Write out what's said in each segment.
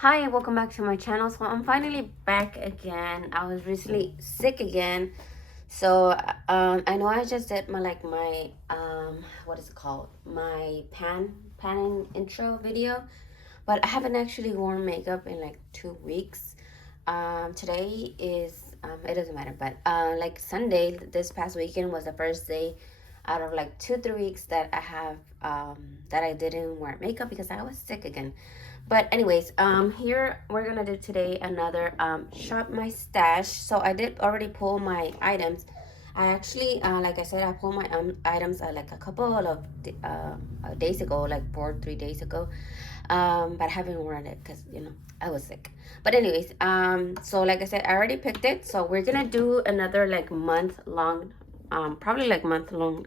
Hi, welcome back to my channel. So I'm finally back again. I was recently sick again. So I know I just did my what is it called? My panning intro video, but I haven't actually worn makeup in like 2 weeks. Today is it doesn't matter, but like Sunday this past weekend was the first day out of like 2 3 weeks that I have that I didn't wear makeup because I was sick again. But anyways, here we're gonna do today another shop my stash. So I did already pull my items. I actually, like I said, I pulled my items like a couple of days ago, like 3 days ago. But I haven't worn it because I was sick. But anyways, so like I said, I already picked it. So we're gonna do another like month long, probably like month long,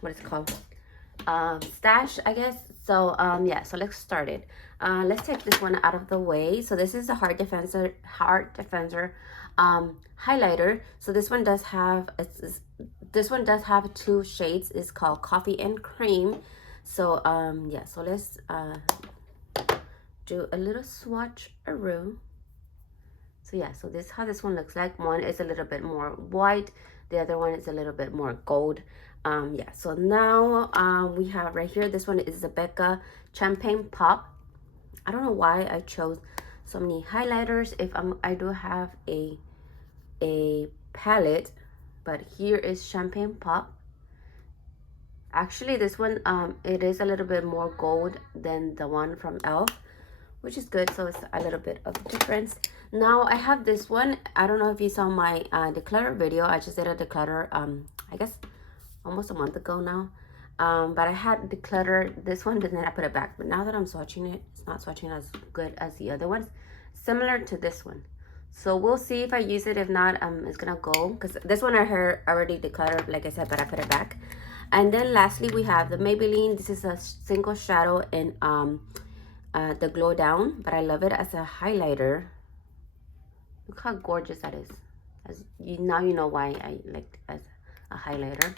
what is it called? Stash, I guess. So yeah, so let's start it. Let's take this one out of the way. So this is the Heart Defender highlighter. So this one does have this one does have two shades. It's called Coffee and Cream. So yeah, so let's do a little swatch around. So yeah, so this is how this one looks like. One is a little bit more white, the other one is a little bit more gold. Yeah, so now we have right here, this one is the Becca Champagne Pop. I don't know why I chose so many highlighters if I do have a palette, but here is Champagne Pop. Actually, this one it is a little bit more gold than the one from e.l.f., which is good. So it's a little bit of a difference. Now I have this one. I don't know if you saw my declutter video. I just did a declutter I guess almost a month ago now. But I had decluttered this one, but then I put it back. But now that I'm swatching it, it's not swatching as good as the other ones, similar to this one. So we'll see if I use it. If not, it's gonna go, because this one I heard already decluttered, like I said, but I put it back. And then lastly, we have the Maybelline. This is a single shadow in the Glow Down, but I love it as a highlighter. Look how gorgeous that is. As you now, you know why I liked it as a highlighter.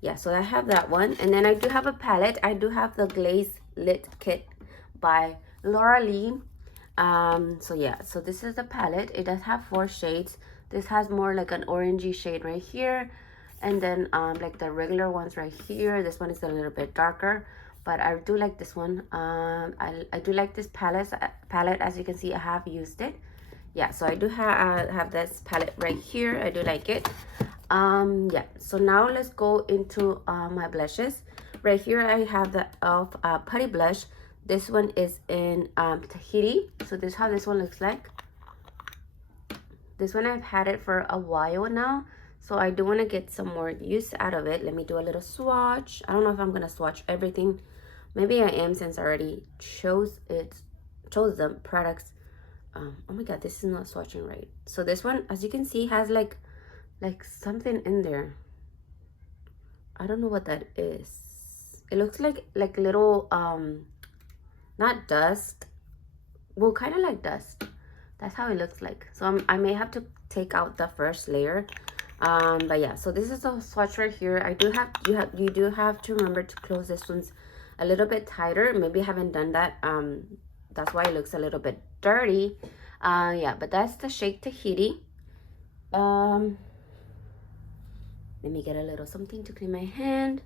Yeah, so I have that one. And then I do have a palette. I do have the Glaze Lit Kit by Laura Lee. So yeah, so this is the palette. It does have 4 shades. This has more like an orangey shade right here, and then like the regular ones right here. This one is a little bit darker, but I do like this one. I do like this palette. As you can see, I have used it. Yeah, so I do have this palette right here. I do like it. Yeah, so now let's go into my blushes. Right here I have the e.l.f. Putty Blush. This one is in Tahiti. So this is how this one looks like. This one I've had it for a while now, so I do want to get some more use out of it. Let me do a little swatch. I don't know if I'm gonna swatch everything. Maybe I am, since I already chose the products. Oh my god, this is not swatching right. So this one, as you can see, has like something in there. I don't know what that is. It looks like little not dust, well, kind of like dust. That's how it looks like. So I may have to take out the first layer. But yeah, so this is the swatch right here. You do have to remember to close this one's a little bit tighter. Maybe I haven't done that. That's why it looks a little bit dirty. Yeah, but that's the Shake Tahiti. Let me get a little something to clean my hand.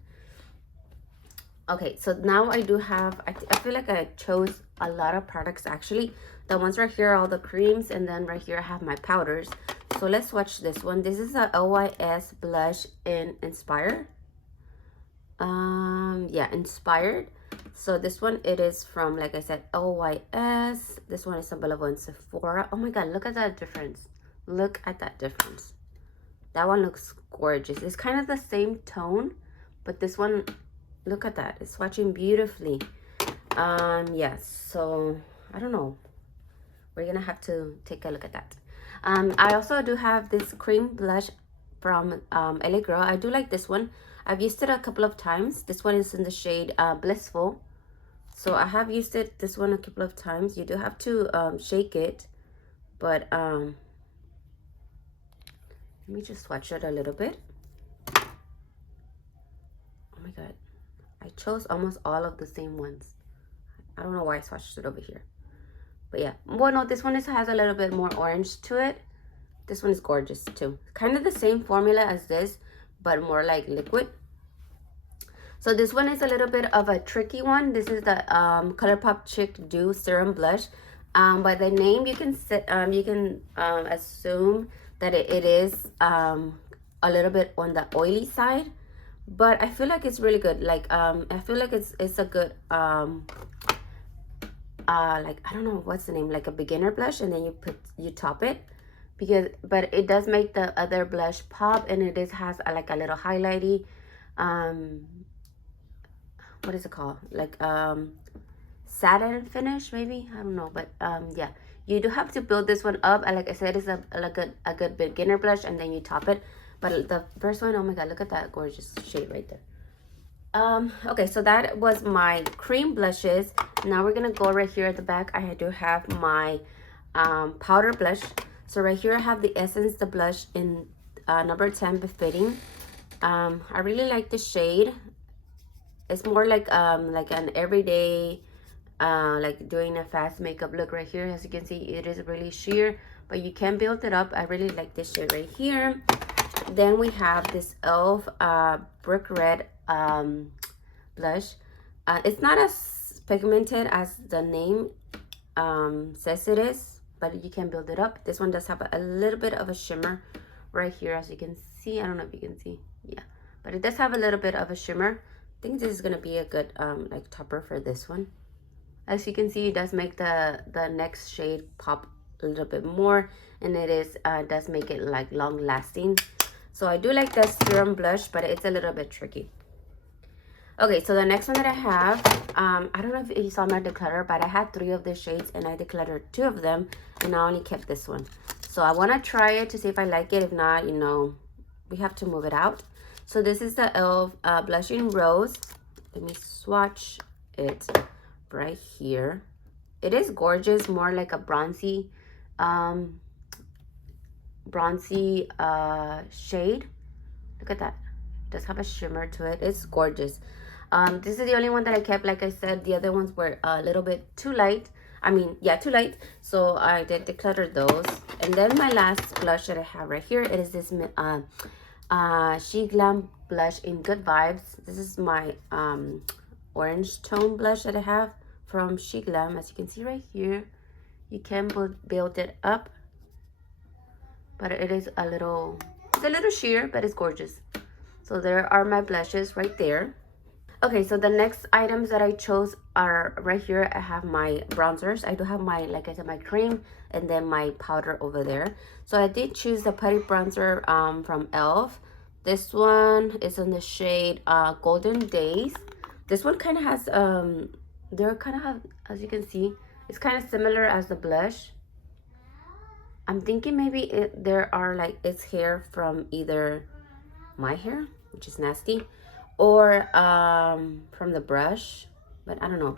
Okay, so now I do have, I feel like I chose a lot of products actually. The ones right here are all the creams, and then right here I have my powders. So let's swatch this one. This is a LYS blush in Inspired. Yeah, Inspired. So this one, it is from, like I said, LYS. This one is available in Sephora. Oh my god, look at that difference. Look at that difference. That one looks gorgeous. It's kind of the same tone, but this one, look at that, it's swatching beautifully. Yes, so I don't know, we're gonna have to take a look at that. I also do have this cream blush from LA Girl. I do like this one. I've used it a couple of times. This one is in the shade Blissful. So I have used this one a couple of times. You do have to shake it, but let me just swatch it a little bit. Oh my god, I chose almost all of the same ones. I don't know why I swatched it over here. But yeah, well, no, this one has a little bit more orange to it. This one is gorgeous too. Kind of the same formula as this, but more like liquid. So this one is a little bit of a tricky one. This is the ColourPop Chic Dew Serum Blush. By the name, you can assume that it is a little bit on the oily side, but I feel like it's really good. Like I feel like it's a good like, I don't know what's the name, like a beginner blush, and then you top it, but it does make the other blush pop, and it has like a little highlighty what is it called, like satin finish maybe, I don't know, but yeah, you do have to build this one up, and like I said, it's a good beginner blush, and then you top it. But the first one, oh my god, look at that gorgeous shade right there. Okay, so that was my cream blushes. Now we're gonna go right here at the back. I do have my powder blush. So right here I have the Essence the blush in number 10 Befitting. I really like the shade. It's more like an everyday like doing a fast makeup look right here. As you can see, it is really sheer, but you can build it up. I really like this shade right here. Then we have this e.l.f. Brick Red blush. It's not as pigmented as the name says it is, but you can build it up. This one does have a little bit of a shimmer right here, as you can see. I don't know if you can see, yeah, but it does have a little bit of a shimmer. I think this is gonna be a good like topper for this one. As you can see, it does make the next shade pop a little bit more, and it is does make it like long lasting. So I do like that serum blush, but it's a little bit tricky. Okay, so the next one that I have, I don't know if you saw my declutter, but I had 3 of these shades, and I decluttered 2 of them, and I only kept this one. So I want to try it to see if I like it. If not, you know, we have to move it out. So this is the e.l.f. Blushing Rose. Let me swatch it right here. It is gorgeous, more like a bronzy shade. Look at that. It does have a shimmer to it. It's gorgeous. This is the only one that I kept. Like I said, the other ones were a little bit too light. I mean, yeah, too light. So I did declutter those. And then my last blush that I have right here, it is this She Glam blush in Good Vibes. This is my orange tone blush that I have from She Glam. As you can see right here, you can build it up, but it is a little, it's a little sheer, but it's gorgeous. So there are my blushes right there. Okay, so the next items that I chose are right here. I have my bronzers. I do have my, like I said, my cream, and then my powder over there. So I did choose the putty bronzer from e.l.f. This one is in the shade Golden Days. This one kind of has they're kind of have, as you can see, it's kind of similar as the blush. I'm thinking maybe there are like, it's hair from either my hair, which is nasty, or from the brush, but I don't know.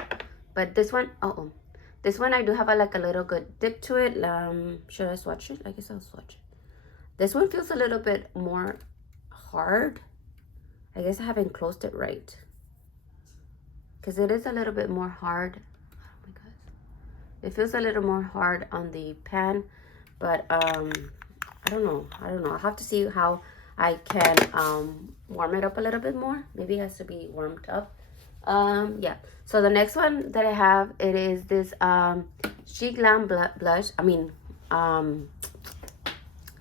But this one, this one I do have like a little good dip to it. Should I swatch it? I guess I'll swatch it. This one feels a little bit more hard. I guess I haven't closed it right, because it is a little bit more hard. Oh my god, it feels a little more hard on the pan, but I don't know. I'll have to see how I can warm it up a little bit more. Maybe it has to be warmed up. Yeah, so the next one that I have, it is this She Glam blush,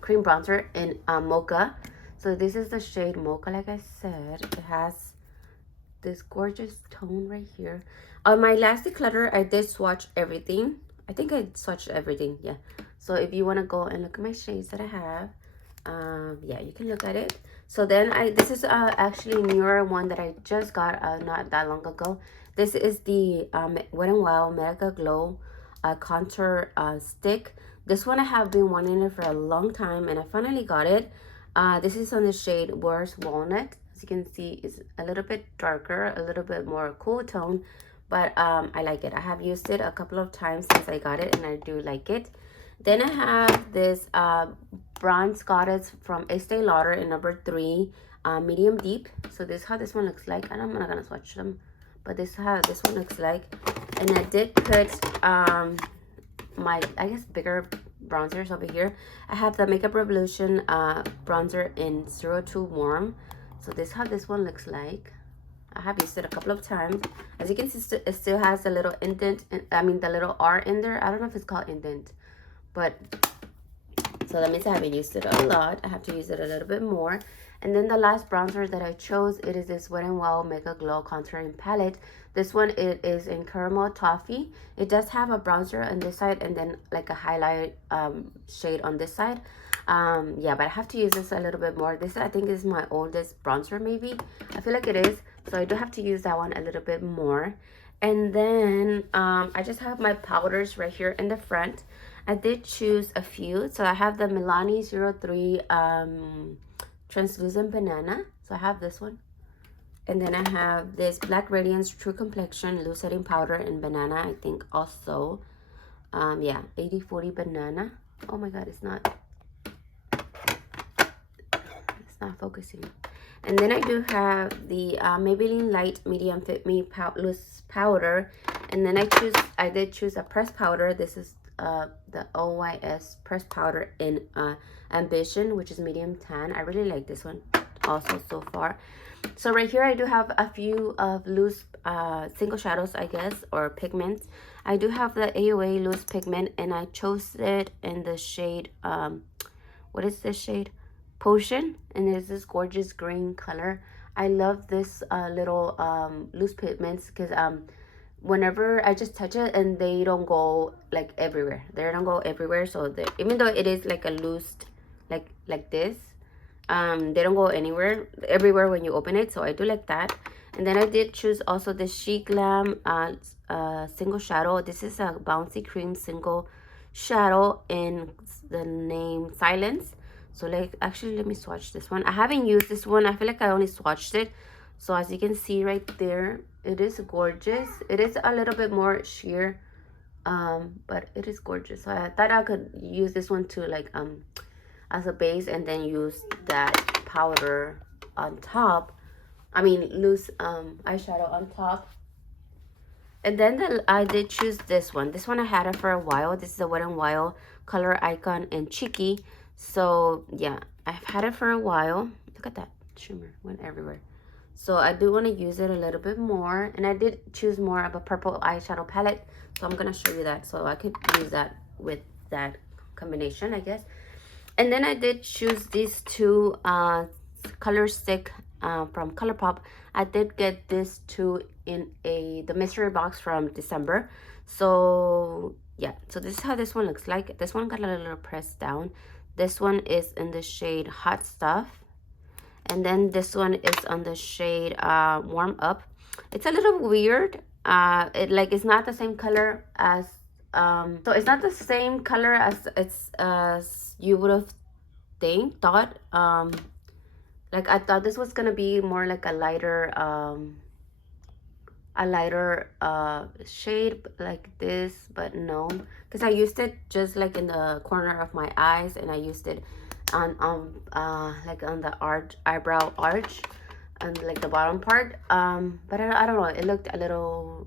cream bronzer in Mocha. So this is the shade Mocha. Like I said, it has this gorgeous tone right here. On my last declutter, I did swatch everything. I think I swatched everything, yeah. So if you want to go and look at my shades that I have, yeah, you can look at it. So then this is actually a newer one that I just got not that long ago. This is the Wet n Wild Mega Glow contour stick. This one I have been wanting it for a long time, and I finally got it. This is on the shade Worst Walnut. As you can see, it's a little bit darker, a little bit more cool tone, but I like it. I have used it a couple of times since I got it, and I do like it. Then I have this Bronze Goddess from Estee Lauder in number 3, medium deep. So this is how this one looks like. I'm not gonna swatch them, but this is how this one looks like. And I did put my, I guess, bigger bronzers over here. I have the Makeup Revolution bronzer in 02 Warm. So this is how this one looks like. I have used it a couple of times. As you can see, it still has a little indent, the little R in there. I don't know if it's called indent, but so that means I haven't used it a lot. I have to use it a little bit more. And then the last bronzer that I chose, it is this Wet n Wild Mega Glow Contouring Palette. This one, it is in Caramel Toffee. It does have a bronzer on this side and then like a highlight shade on this side. Yeah, but I have to use this a little bit more. This, I think, is my oldest bronzer, maybe. I feel like it is. So I do have to use that one a little bit more. And then I just have my powders right here in the front. I did choose a few. So I have the Milani 03 Translucent Banana. So I have this one. And then I have this Black Radiance True Complexion Loose Setting Powder in Banana, I think also. Yeah, 80/40 Banana. Oh my God, it's not focusing. And then I do have the Maybelline Light Medium Fit Me Loose Powder. And then I did choose a pressed powder. This is the OYS pressed powder in Ambition, which is medium tan. I really like this one also so far. So right here I do have a few of loose single shadows, I guess, or pigments. I do have the AOA loose pigment, and I chose it in the shade what is this shade? Potion, and it's this gorgeous green color. I love this little loose pigments because whenever I just touch it, and they don't go like everywhere. They don't go everywhere. So even though it is like a loose, like this, they don't go everywhere when you open it. So I do like that. And then I did choose also the Chic Glam single shadow. This is a bouncy cream single shadow in the name Silence. So actually let me swatch this one. I haven't used this one. I feel like I only swatched it. So as you can see right there, it is gorgeous. It is a little bit more sheer, but it is gorgeous. So I thought I could use this one to as a base, and then use that powder on top. Loose eyeshadow on top. And then I did choose this one. This one I had it for a while. This is a Wet n Wild Color Icon in Cheeky. So yeah, I've had it for a while. Look at that shimmer, went everywhere. So I do want to use it a little bit more. And I did choose more of a purple eyeshadow palette. So I'm going to show you that. So I could use that with that combination, I guess. And then I did choose these two color stick from ColourPop. I did get this two in the mystery box from December. So yeah, so this is how this one looks like. This one got a little pressed down. This one is in the shade Hot Stuff. And then this one is on the shade Warm Up. It's a little weird. It's not the same color as so it's not the same color as you would have thought. I thought this was gonna be more like a lighter shade like this, but no, because I used it just like in the corner of my eyes, and I used it on the eyebrow arch and like the bottom part, but I don't know, it looked a little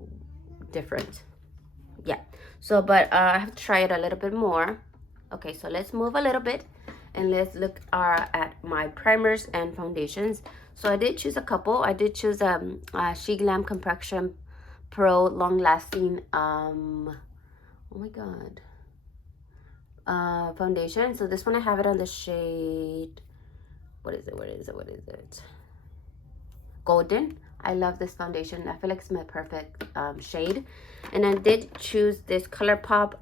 different. Yeah, so but I have to try it a little bit more. Okay, so let's move a little bit and let's look at my primers and foundations. So I did choose a couple. I did choose Chic Glam Complexion Pro Long Lasting oh my god foundation. So this one I have it on the shade, what is it, Golden. I love this foundation. I feel like it's my perfect shade. And I did choose this ColourPop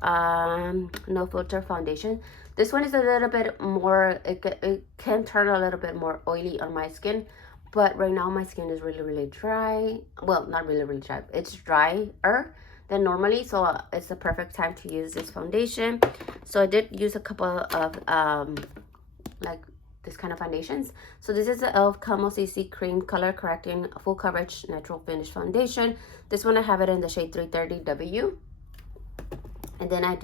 No Filter foundation. This one is a little bit more, it can turn a little bit more oily on my skin, but right now my skin is really dry. Well, not really dry, it's drier than normally, so it's the perfect time to use this foundation. So I did use a couple of this kind of foundations. So this is the e.l.f. Camo CC Cream Color Correcting Full Coverage Natural Finish Foundation. This one I have it in the shade 330W. And then I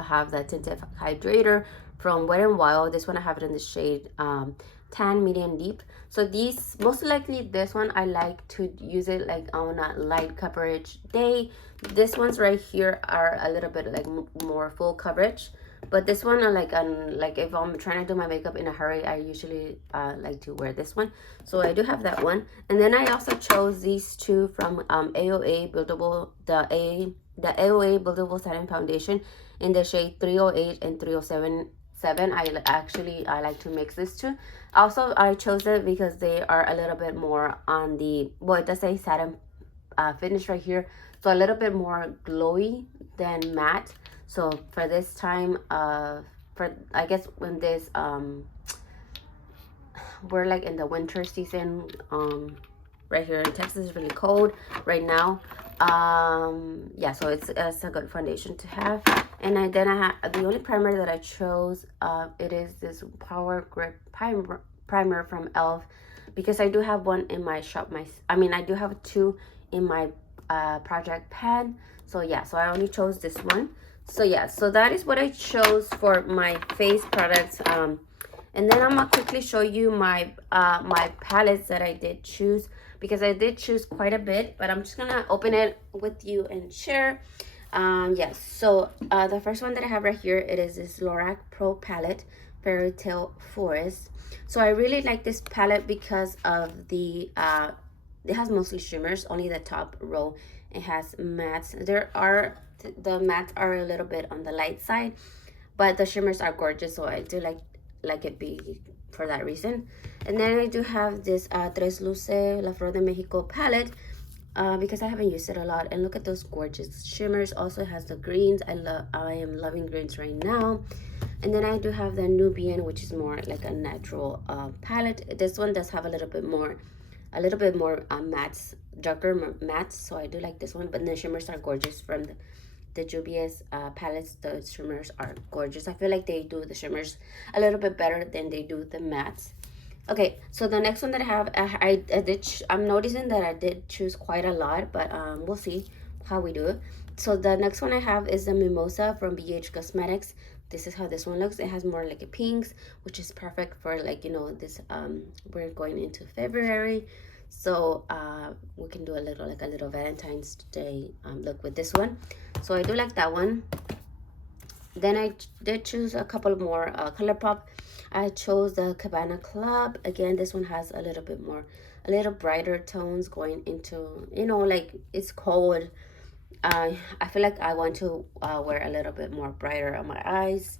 have the Tinted Hydrator from Wet n Wild. This one I have it in the shade tan medium deep. So these, most likely this one, I like to use it like on a light coverage day. This ones right here are a little bit like more full coverage, but this one I like if I'm trying to do my makeup in a hurry, I usually like to wear this one. So I do have that one. And then I also chose these two from AOA Buildable, the AOA Buildable Setting Foundation in the shade 308 and 307. I like to mix these two. Also, I chose it because they are a little bit more on the, well, it does say satin finish right here, so a little bit more glowy than matte. So for this time, for I guess when this we're like in the winter season, right here in Texas is really cold right now. Yeah, so it's a good foundation to have. And then I have the only primer that I chose, it is this Power Grip primer from e.l.f. because I do have one in my shop. I do have two in my project pan. So yeah, so I only chose this one. So yeah, so that is what I chose for my face products. And then I'm gonna quickly show you my my palettes that I did choose, because I did choose quite a bit, but I'm just gonna open it with you and share. Yes, so the first one that I have right here, it is this Lorac Pro palette, Fairy Tale Forest. So I really like this palette because of the it has mostly shimmers. Only the top row it has mattes. The mattes are a little bit on the light side, but the shimmers are gorgeous, so I do like it be for that reason. And then I do have this Tres Luce La Flor de Mexico palette, because I haven't used it a lot. And look at those gorgeous shimmers. Also has the greens. I am loving greens right now. And then I do have the Nubian, which is more like a natural palette. This one does have a little bit more mattes, darker mattes, so I do like this one. But the shimmers are gorgeous from the Juvia's palettes. The shimmers are gorgeous. I feel like they do the shimmers a little bit better than they do the mattes. Okay, so the next one that I have, I'm noticing that I did choose quite a lot, but we'll see how we do it. So the next one I have is the Mimosa from BH Cosmetics. This is how this one looks. It has more like a pinks, which is perfect for, like, you know, this we're going into February, so we can do a little Valentine's Day look with this one. So I do like that one. Then I did choose a couple more ColourPop. I chose the Cabana Club. Again, this one has a little brighter tones going into, you know, like it's cold. I feel like I want to wear a little bit more brighter on my eyes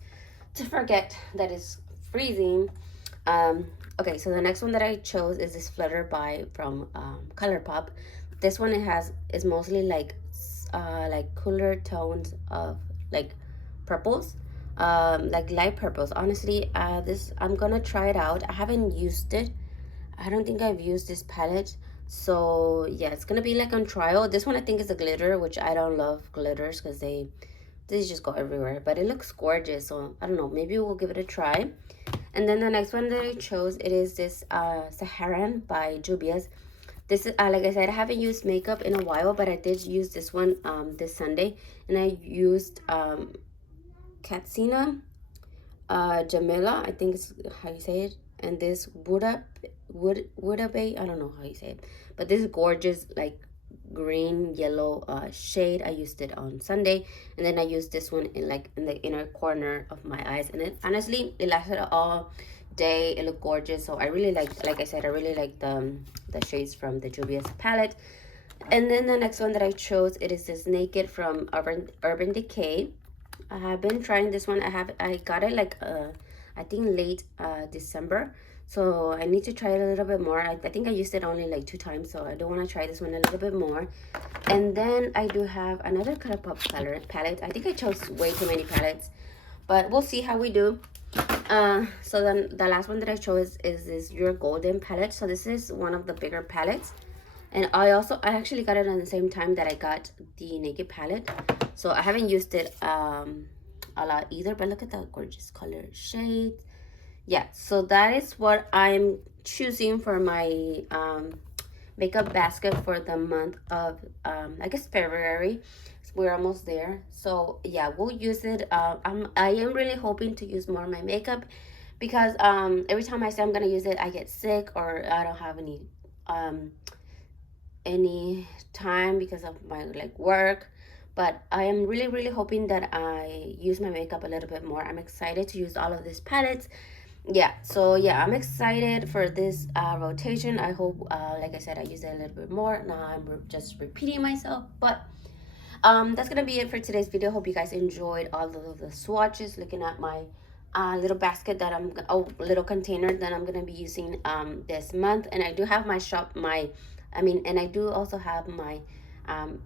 to forget that it's freezing. Okay, so the next one that I chose is this Flutter by from ColourPop. This one is mostly like cooler tones of like purples, like light purples. Honestly, this, I'm gonna try it out. I haven't used it. I don't think I've used this palette. So yeah, it's gonna be like on trial. This one I think is a glitter, which I don't love glitters because they just go everywhere. But it looks gorgeous, so I don't know. Maybe we'll give it a try. And then the next one that I chose, it is this Saharan by Juvia's. This is like I said, I haven't used makeup in a while, but I did use this one this Sunday, and I used Katsina Jamila, I think is how you say it, and this Buddha Bay, I don't know how you say it, but this gorgeous like green yellow shade. I used it on Sunday, and then I used this one in the inner corner of my eyes, and it honestly, it lasted all day. It looked gorgeous. So I really like I said, I really like the shades from the Juvia's palette. And then the next one that I chose, it is this Naked from Urban Decay. I have been trying this one. I got it like I think late December, so I need to try it a little bit more. I think I used it only like 2 times, so I don't want to try this one a little bit more. And then I do have another ColourPop palette. I think I chose way too many palettes, but we'll see how we do. So then the last one that I chose is this Your Golden palette. So this is one of the bigger palettes, and I actually got it at the same time that I got the Naked palette. So I haven't used it a lot either, but look at that gorgeous color shades. Yeah, so that is what I'm choosing for my makeup basket for the month of I guess February. We're almost there. So yeah, we'll use it. I am really hoping to use more of my makeup, because every time I say I'm gonna use it, I get sick or I don't have any time because of my like work. But I am really hoping that I use my makeup a little bit more. I'm excited to use all of these palettes. Yeah, so yeah, I'm excited for this rotation. I hope like I said, I use it a little bit more. Now I'm just repeating myself, but that's gonna be it for today's video. Hope you guys enjoyed all of the swatches, looking at my little basket that little container that I'm gonna be using this month. And I do have my and I do also have my um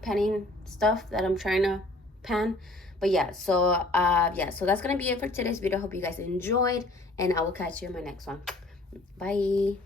panning stuff that I'm trying to pan. But yeah, so yeah, so that's gonna be it for today's video. Hope you guys enjoyed, and I will catch you in my next one. Bye.